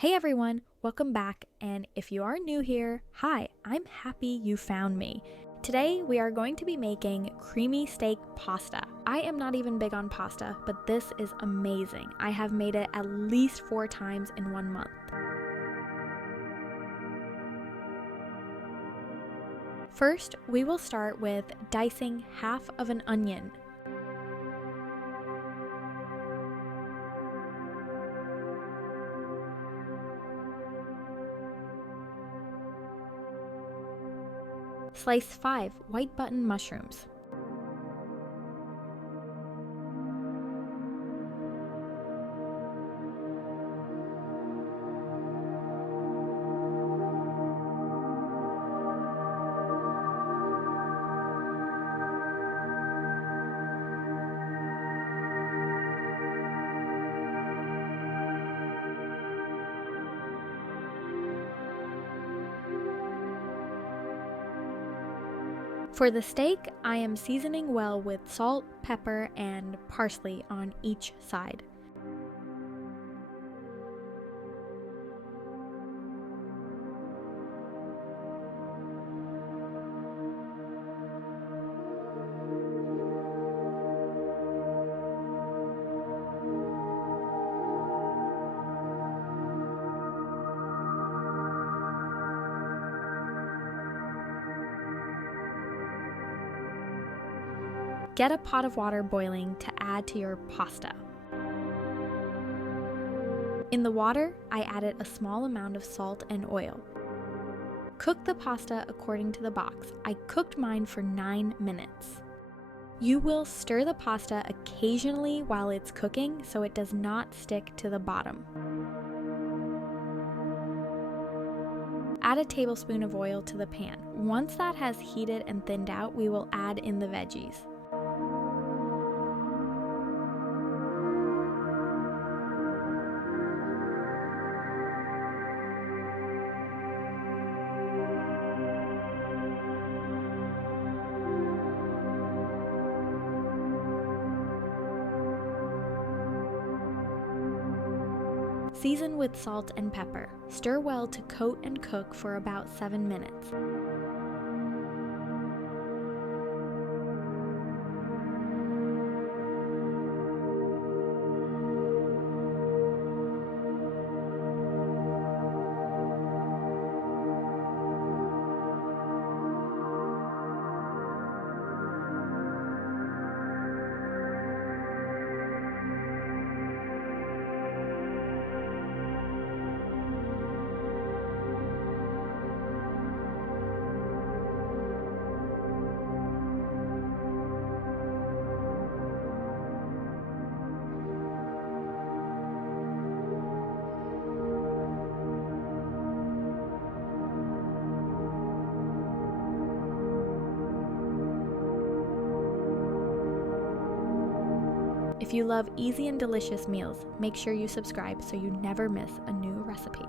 Hey everyone, welcome back, and if you are new here, hi, I'm happy you found me. Today we are going to be making creamy steak pasta. I am not even big on pasta, but this is amazing. I have made it at least 4 times in 1 month. First, we will start with dicing half of an onion. Slice 5 white button mushrooms. For the steak, I am seasoning well with salt, pepper, and parsley on each side. Get a pot of water boiling to add to your pasta. In the water, I added a small amount of salt and oil. Cook the pasta according to the box. I cooked mine for 9 minutes. You will stir the pasta occasionally while it's cooking so it does not stick to the bottom. Add a tablespoon of oil to the pan. Once that has heated and thinned out, we will add in the veggies. Season with salt and pepper. Stir well to coat and cook for about 7 minutes. If you love easy and delicious meals, make sure you subscribe so you never miss a new recipe.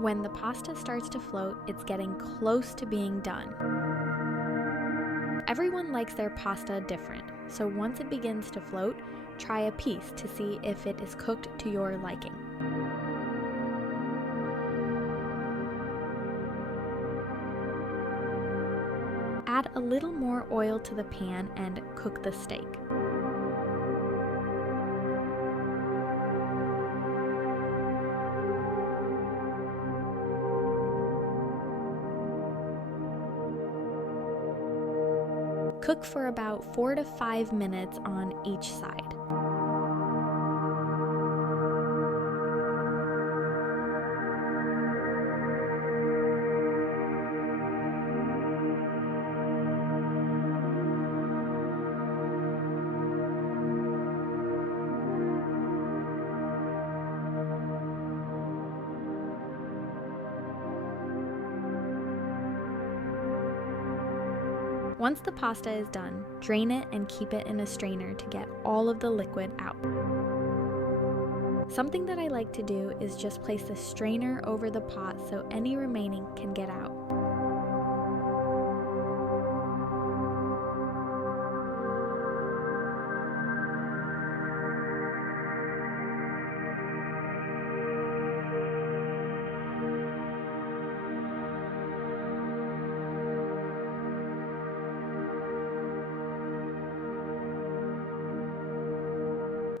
When the pasta starts to float, it's getting close to being done. Everyone likes their pasta different, so once it begins to float, try a piece to see if it is cooked to your liking. Add a little more oil to the pan and cook the steak. Cook for about 4 to 5 minutes on each side. Once the pasta is done, drain it and keep it in a strainer to get all of the liquid out. Something that I like to do is just place the strainer over the pot so any remaining can get out.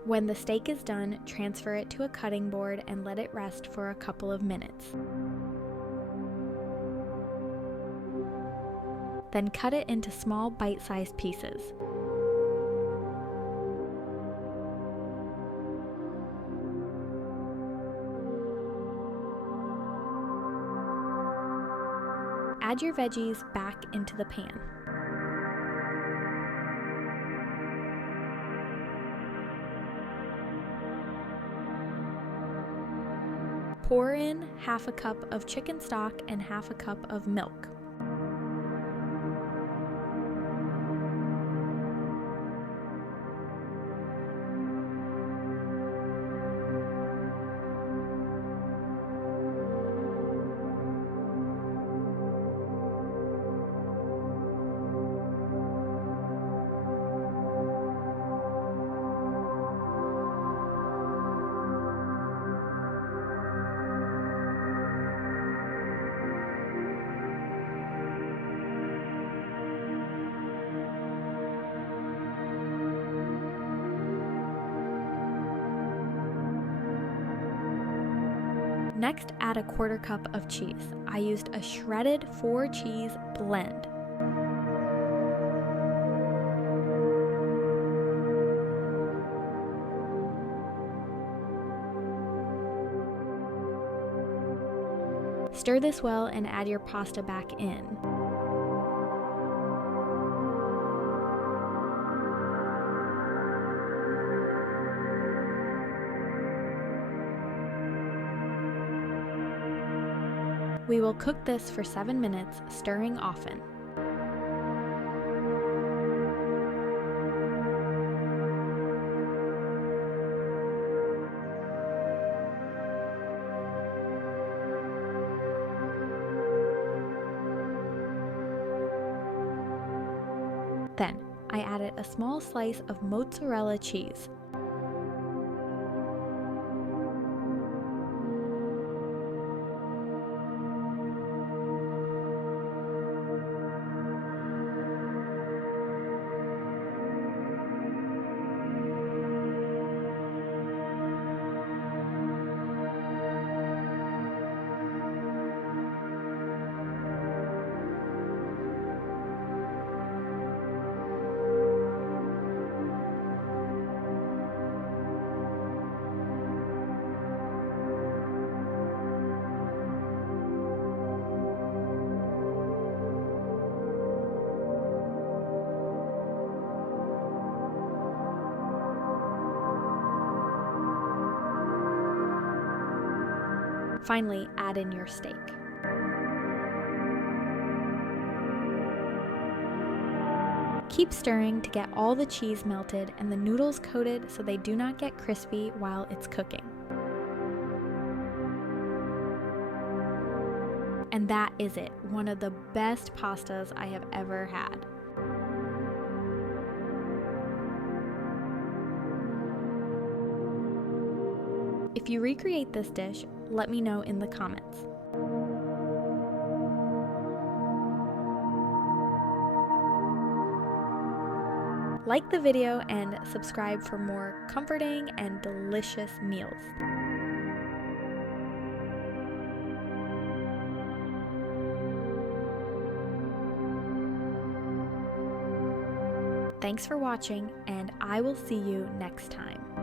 When the steak is done, transfer it to a cutting board and let it rest for a couple of minutes. Then cut it into small bite-sized pieces. Add your veggies back into the pan. Pour in half a cup of chicken stock and half a cup of milk. Next, add a quarter cup of cheese. I used a shredded 4-cheese blend. Stir this well and add your pasta back in. We will cook this for 7 minutes, stirring often. Then, I added a small slice of mozzarella cheese. Finally, add in your steak. Keep stirring to get all the cheese melted and the noodles coated so they do not get crispy while it's cooking. And that is it, one of the best pastas I have ever had. If you recreate this dish, let me know in the comments. Like the video and subscribe for more comforting and delicious meals. Thanks for watching, and I will see you next time.